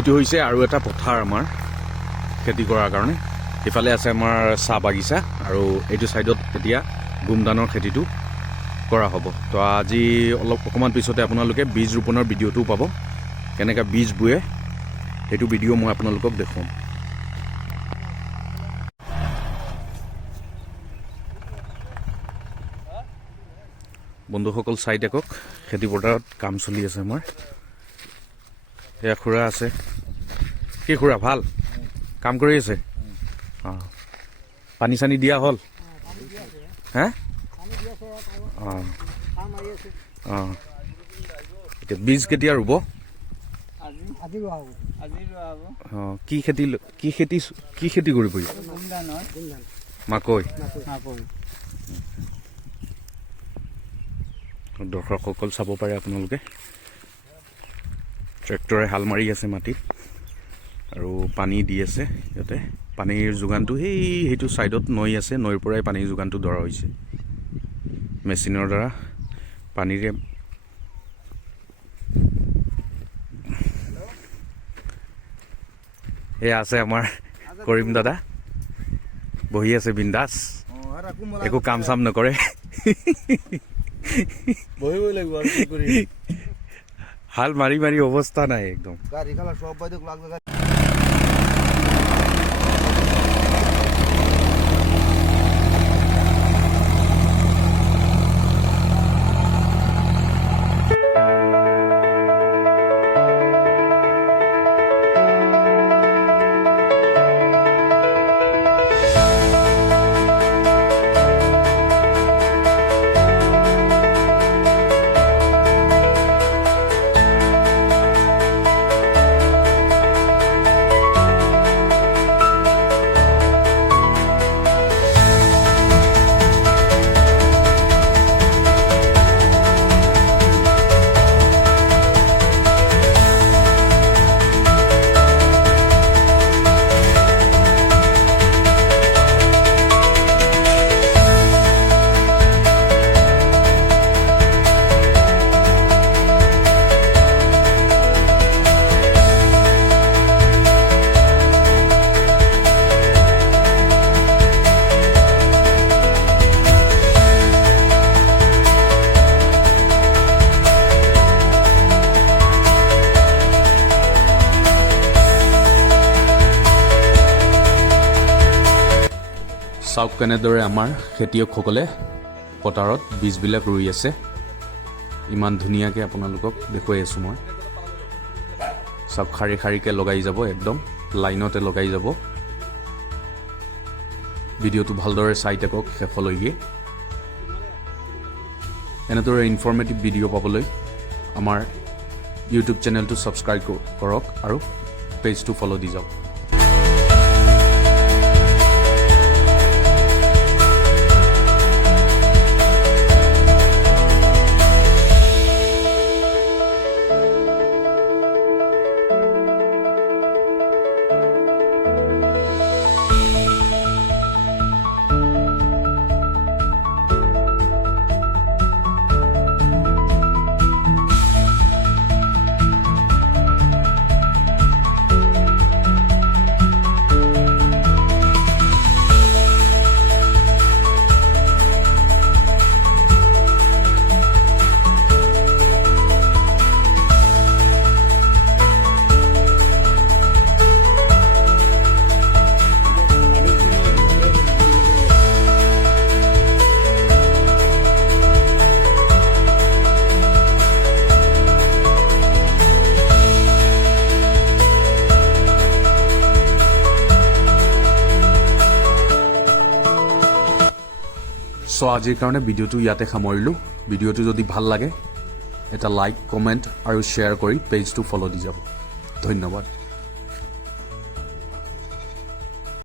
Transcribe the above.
এইটো হৈছে আৰু এটা পথাৰ আমাৰ খেতি কৰাৰ কাৰণে। ইফালে আছে আমাৰ চাহ বাগিচা আৰু এইটো ছাইডত এতিয়া গোমধানৰ খেতিটো কৰা হ'ব। তো আজি অকণমান পিছতে আপোনালোকে বীজ ৰোপণৰ ভিডিঅ'টোও পাব, কেনেকৈ বীজ বোৱে সেইটো ভিডিঅ' মই আপোনালোকক দেখুৱাম। বন্ধুসকল চাই থাকক, খেতি পথাৰত কাম চলি আছে আমাৰ। এয়া খুৰা আছে। কি খুৰা ভাল কাম কৰি আছে? অঁ, পানী চানী দিয়া হ'ল? হে অঁ অঁ, এতিয়া বীজ কেতিয়া ৰুব? অঁ, কি খেতি কৰিব? মাকৈ। দৰ্শকসকল চাব পাৰে আপোনালোকে, ট্ৰেক্টৰে হাল মাৰি আছে মাটিত আৰু পানী দি আছে। ইয়াতে পানীৰ যোগানটো সেইটো ছাইডত নৈ আছে, নৈৰ পৰাই পানীৰ যোগানটো ধৰা হৈছে মেচিনৰ দ্বাৰা পানীৰে। এয়া আছে আমাৰ কৰিম দাদা, বহি আছে বিন্দাছ, একো কাম চাম নকৰে। বহিবই লাগিব আৰু কি কৰি। হাল মাৰি মাৰি অৱস্থা নাই একদম। গাড়ী খালা সব বাইদেউ লাগবে। চাওক কেনেদৰে আমাৰ খেতিয়কসকলে পথাৰত বীজবিলাক ৰুই আছে। ইমান ধুনীয়াকৈ আপোনালোকক দেখুৱাই আছোঁ মই। চাওক শাৰী শাৰীকৈ লগাই যাব, একদম লাইনতে লগাই যাব। ভিডিঅ'টো ভালদৰে চাই থাকক শেষলৈকে। এনেদৰে ইনফৰ্মেটিভ ভিডিঅ' পাবলৈ আমাৰ ইউটিউব চেনেলটো ছাবস্ক্ৰাইব কৰক আৰু পেজটো ফ'ল' দি যাওক। সো আজিৰ কাৰণে ভিডিঅ'টো ইয়াতে সামৰিলোঁ। ভিডিঅ'টো যদি ভাল লাগে এটা লাইক, কমেণ্ট আৰু শ্বেয়াৰ কৰি পেজটো ফ'ল' দি যাব। ধন্যবাদ।